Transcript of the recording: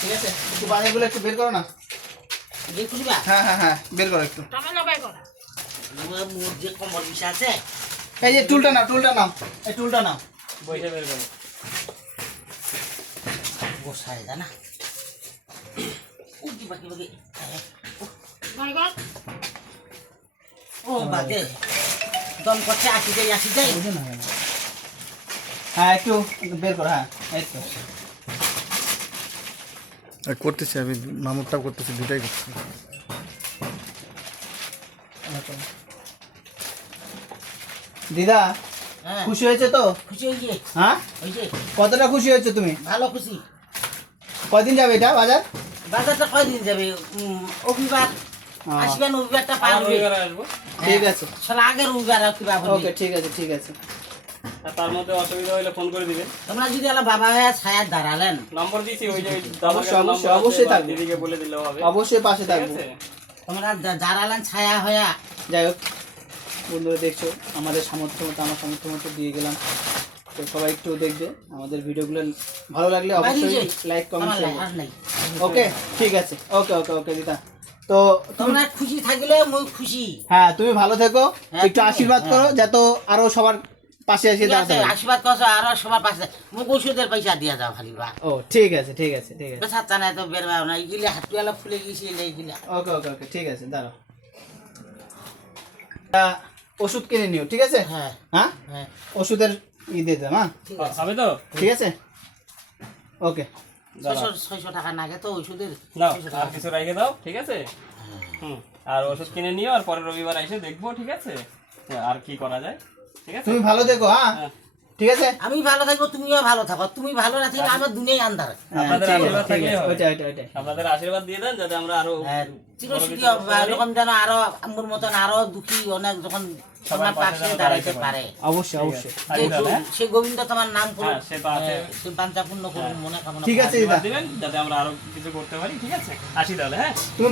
ঠিক আছে একটু বাজারগুলো একটু বের করো না। হ্যাঁ হ্যাঁ হ্যাঁ বের করো একটু। মোর যে কমর বিষয় আছে। এই যে টুলটা নাও টুলটা নাও এই টুলটা নাও। বইটা বের করো। বসায় জানা ও বাদে দম করছে আসি যাই আসি যাই। হ্যাঁ একটু বের করো হ্যাঁ এই তো। আর করতেছি আমি মামুরটাও করতেছি দুটাই করতেছি। দিদা হ্যাঁ। খুশি হয়েছে তো? খুশি হয়েছে। হ্যাঁ? কতটা খুশি হয়েছে তুমি? ভালো খুশি। কদিন যাবে এটা বাজার? বাজারটা কয়দিন যাবে? রবিবার। আসবেন রবিবারটা পার আসব? ঠিক আছে। আগের রবিবার আর ওকে ঠিক আছে ঠিক আছে। তার মধ্যে অসুবিধা হলে ফোন করে দিবেন। তোমরা যদি আলা বাবা হয়ে ছায়া দাঁড়ালেন। নম্বর দিয়েছি ওই যে অবশ্যই, অবশ্যই, অবশ্যই থাকবে। দিদিকে বলে দিলেও হবে। অবশ্যই পাশে থাকব। তোমরা দাঁড়ালেন ছায়া হইয়া যাই হোক বন্ধুরা দেখছ আমাদের সামর্থ্য মতো আমার সামর্থ্য মতো দিয়ে গেলাম। তো সবাই একটু দেখবে আমাদের ভিডিওগুলো ভালো লাগলে অবশ্যই লাইক কমেন্ট ওকে ঠিক আছে। ওকে ওকে ওকে দিদা। তো তোমরা খুশি থাকলে মই খুশি। হ্যাঁ তুমি ভালো থেকো হ্যাঁ, একটু আশীর্বাদ করো যাতে আরও সবার পাশে এসে দাঁড়াতে আশীর্বাদ করছ আরও সবার পাশে। মোক ওষুধের পয়সা দিয়া যাও খালি বা। ও ঠিক আছে ঠিক আছে ঠিক আছে। তো বের না ফুলে গেছি এইগুলা ওকে ওকে ওকে ঠিক আছে দাঁড়াও। ওষুধ কিনে নিও ঠিক আছে? হ্যাঁ হ্যাঁ? হ্যাঁ। ওষুধের ই দিয়ে দাও হ্যাঁ? হবে তো? ঠিক আছে? ওকে। ছয়শো টাকা নাগে তো ওষুধের নাও আর কিছু রেখে দাও ঠিক আছে? হুম আর ওষুধ কিনে নিও আর পরের রবিবার এসে দেখব ঠিক আছে? হ্যাঁ, আর কি করা যায়? তুমি ভালো থেকো হ্যাঁ? হ্যাঁ। ঠিক আছে? আমি ভালো থাকব তুমিও ভালো থাকো। তুমি ভালো না থাকলে আমার দুনিয়ায় আন্ধার। হ্যাঁ, আপনাদের আশীর্বাদ। হবে। ওইটাই ওইটাই ওইটাই। আপনাদের আশীর্বাদ দিয়ে দেন যাতে আমরা আরও হ্যাঁ, চিরসুখী। এরকম যেন আরও আমার মতন আরও দুঃখী অনেক যখন তোমার পাশে পাশে দাঁড়াইতে পারে। অবশ্যই অবশ্যই? সে গোবিন্দ তোমার নাম করুন হ্যাঁ, সে। হ্যাঁ, সে বাঞ্ছাপূর্ণ করুন মনে কামনা ঠিক আছে দিবেন যাতে আমরা আরও কিছু করতে পারি ঠিক আছে? আসি তাহলে হ্যাঁ? তুমি